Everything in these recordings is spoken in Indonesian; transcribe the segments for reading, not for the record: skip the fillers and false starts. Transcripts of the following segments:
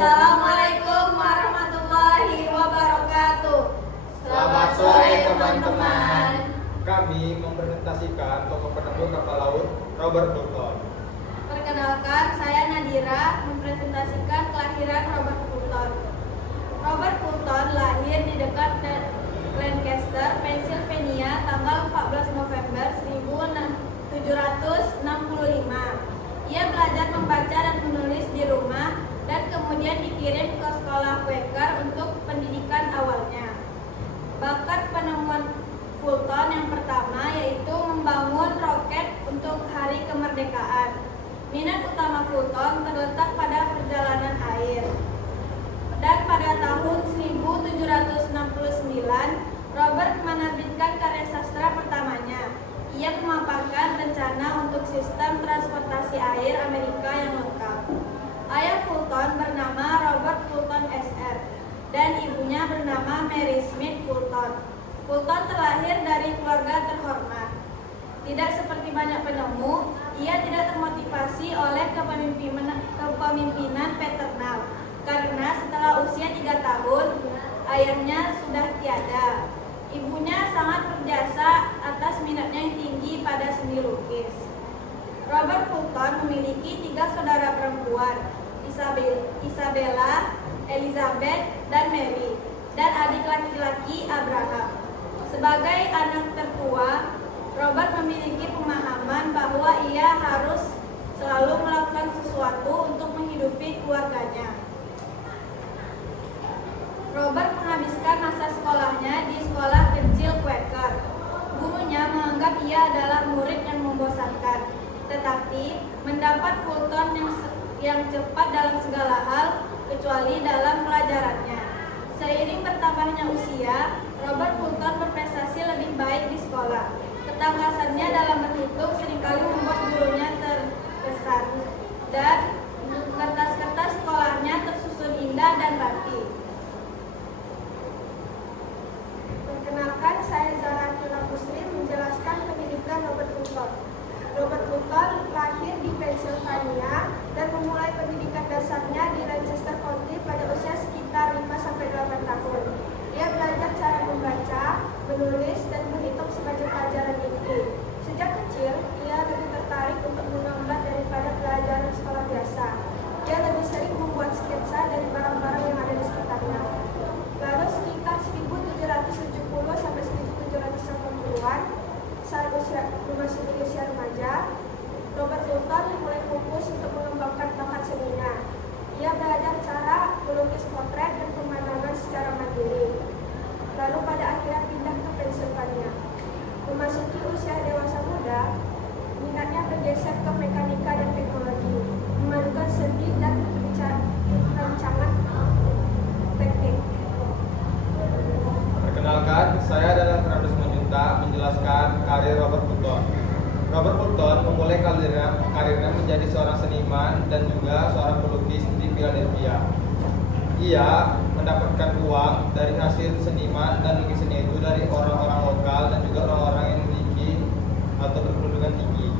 Assalamualaikum warahmatullahi wabarakatuh. Selamat sore teman-teman. Kami mempresentasikan tokoh penemuh kapal laut Robert Fulton. Perkenalkan, saya Nadira mempresentasikan kelahiran Robert Fulton. Robert Fulton lahir di dekat Lancaster, Pennsylvania tanggal 14 November 1765. Ia belajar membaca dan menulis di rumah dan kemudian dikirim ke sekolah Quaker untuk pendidikan awalnya. Bakat penemuan Fulton yang pertama yaitu membangun roket untuk hari kemerdekaan. Minat utama Fulton terletak pada perjalanan air. Dan pada tahun 1769, Robert menerbitkan karya sastra pertamanya. Ia memaparkan rencana untuk sistem transportasi air Amerika yang lengkap. Ayah Fulton bernama Robert Fulton Sr. dan ibunya bernama Mary Smith Fulton. Fulton terlahir dari keluarga terhormat. Tidak seperti banyak penemu, ia tidak termotivasi oleh kepemimpinan paternal, karena setelah usia 3 tahun, ayahnya sudah tiada. Ibunya sangat berjasa atas minatnya yang tinggi pada seni lukis. Robert Fulton memiliki 3 saudara perempuan, Isabella, Elizabeth, dan Mary, dan adik laki-laki Abraham. Sebagai anak tertua, Robert memiliki pemahaman bahwa ia harus selalu melakukan sesuatu untuk menghidupi keluarganya. Robert menghabiskan masa sekolahnya di sekolah kecil Quaker. Gurunya menganggap ia adalah murid yang membosankan, tetapi mendapat Fulton yang cepat dalam segala hal, kecuali dalam pelajarannya. Seiring bertambahnya usia, Robert Fulton berprestasi lebih baik di sekolah. Ketangkasannya dalam berhitung seringkali membuat gurunya terkesan, dan kertas-kertas sekolahnya tersusun indah dan rapi. Perkenalkan, saya Zahra Pusri menjelaskan pendidikan Robert Fulton. Robert Fulton lahir di Pennsylvania dan memulai pendidikan dasarnya di Lancaster County pada usia sekitar 5-8 tahun. Ia belajar cara membaca, menulis, dan menghitung sebagai pelajaran inti. Sejak kecil, ia lebih tertarik untuk menggambar daripada pelajaran sekolah biasa. Ia lebih sering membuat sketsa dari barang-barang yang ada di sekitarnya. Lalu sekitar 1770 sampai 1780-an, saat memasuki usia remaja, Robert Fulton mulai fokus untuk mengembangkan bakat seninya. Ia belajar cara melukis potret dan pemandangan secara mandiri. Lalu pada akhirnya pindah ke Pennsylvania. Memasuki usia dewasa muda, minatnya bergeser ke mekanika dan teknologi, memadukan seni dan rancangan teknik. Perkenalkan, saya adalah Fernandus Manjunta menjelaskan karir Robert Fulton. Robert Fulton memulai karirnya menjadi seorang seniman dan juga seorang pelukis di Philadelphia. Ia mendapatkan uang dari hasil seniman dan lukisannya itu dari orang-orang lokal dan juga orang-orang yang memiliki atau berkedudukan tinggi.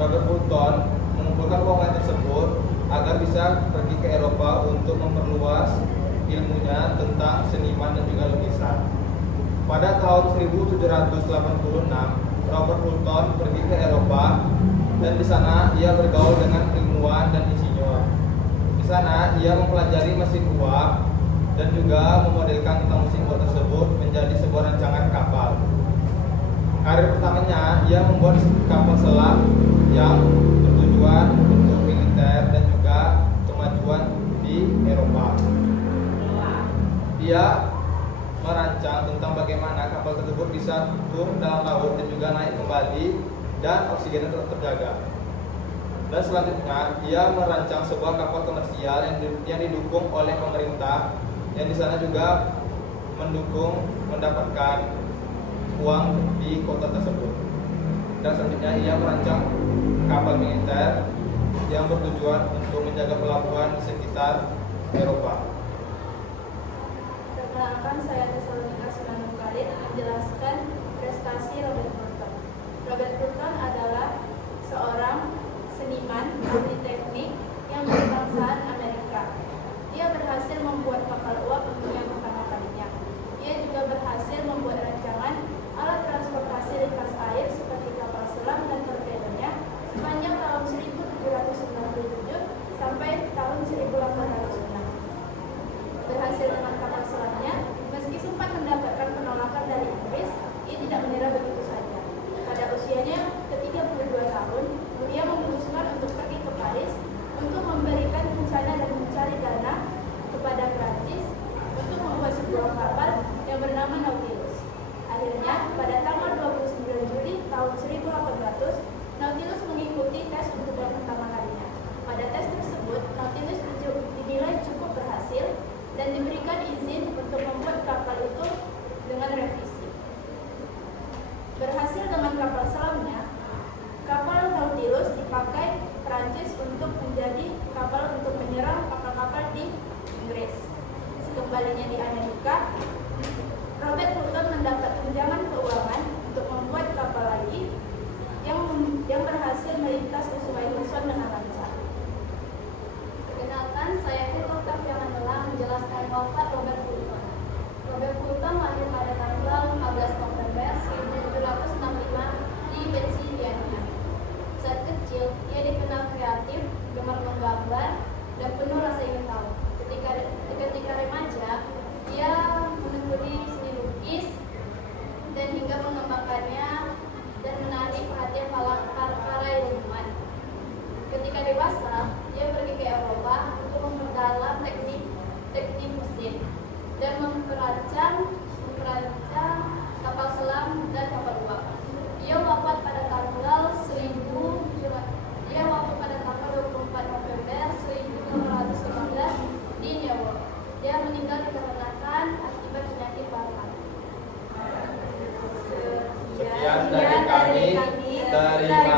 Robert Fulton mengumpulkan uang tersebut agar bisa pergi ke Eropa untuk memperluas ilmunya tentang seniman dan juga lukisan. Pada tahun 1786, Robert Fulton pergi ke Eropa dan di sana ia bergaul dengan ilmuwan dan insinyur. Di sana ia mempelajari mesin uap dan juga memodelkan tentang mesin uap tersebut menjadi sebuah rancangan kapal. Karir pertamanya ia membuat kapal selam yang bertujuan untuk militer dan juga kemajuan di Eropa. Ia merancang tentang bagaimana kapal tersebut bisa turun dalam laut dan juga naik kembali dan oksigennya tetap terjaga. Dan selanjutnya ia merancang sebuah kapal komersial yang didukung oleh pemerintah, yang di sana juga mendapatkan uang di kota tersebut. Dan selanjutnya ia merancang kapal militer yang bertujuan untuk menjaga pelabuhan di sekitar Eropa. Perkenalkan, saya Tesalonika Sunanu Khalid menjelaskan prestasi Robert Fulton. Robert Fulton adalah seorang seniman ahli teknik yang berkebangsaan Amerika. tahun 1806. Berhasil dengan kapal selamnya, meski sempat mendapatkan penolakan dari Inggris, ia tidak menyerah begitu saja. Pada usianya ke-32 tahun, ia memutuskan untuk pergi ke Paris untuk memberikan rencana dan mencari dana kepada Prancis untuk membuat sebuah kapal yang bernama Nautilus. Akhirnya, pada tanggal 29 Juli tahun 1800, Nautilus mengikuti tes untuk yang pertama kalinya. Pada tes tersebut, Nautilus dinilai cukup berhasil dan diberikan izin untuk membuat kapal itu dengan revisi. Berhasil dengan kapal selamnya, kapal Nautilus dipakai Prancis untuk menjadi kapal untuk menyerang kapal-kapal di Inggris. Sekembalinya di Amerika, Robert Fulton mendapat pinjaman keuangan untuk membuat kapal lagi yang berhasil melintas di Sungai Hudson dengan lancar. Perkenalkan, saya Heto Octavia Mandela menjelaskan wafat Robert Fulton. Robert Fulton lahir pada tanggal 15 November 1765 di Pennsylvania. Saat kecil, ia dikenal kreatif, gemar menggambar, dan penuh rasa ingin tahu. Ketika remaja, ia menekuni seni lukis dan hingga mengembangkannya dan menarik perhatian para ilmuwan. Ketika dewasa, ia pergi ke Eropa untuk memperdalam teknik mesin dan memperancang kapal selam dan kapal uap. Ia wafat pada tanggal 24 November 1915 di New York. Dia meninggal dikarenakan akibat penyakit bawaan. Sekian dari kami dari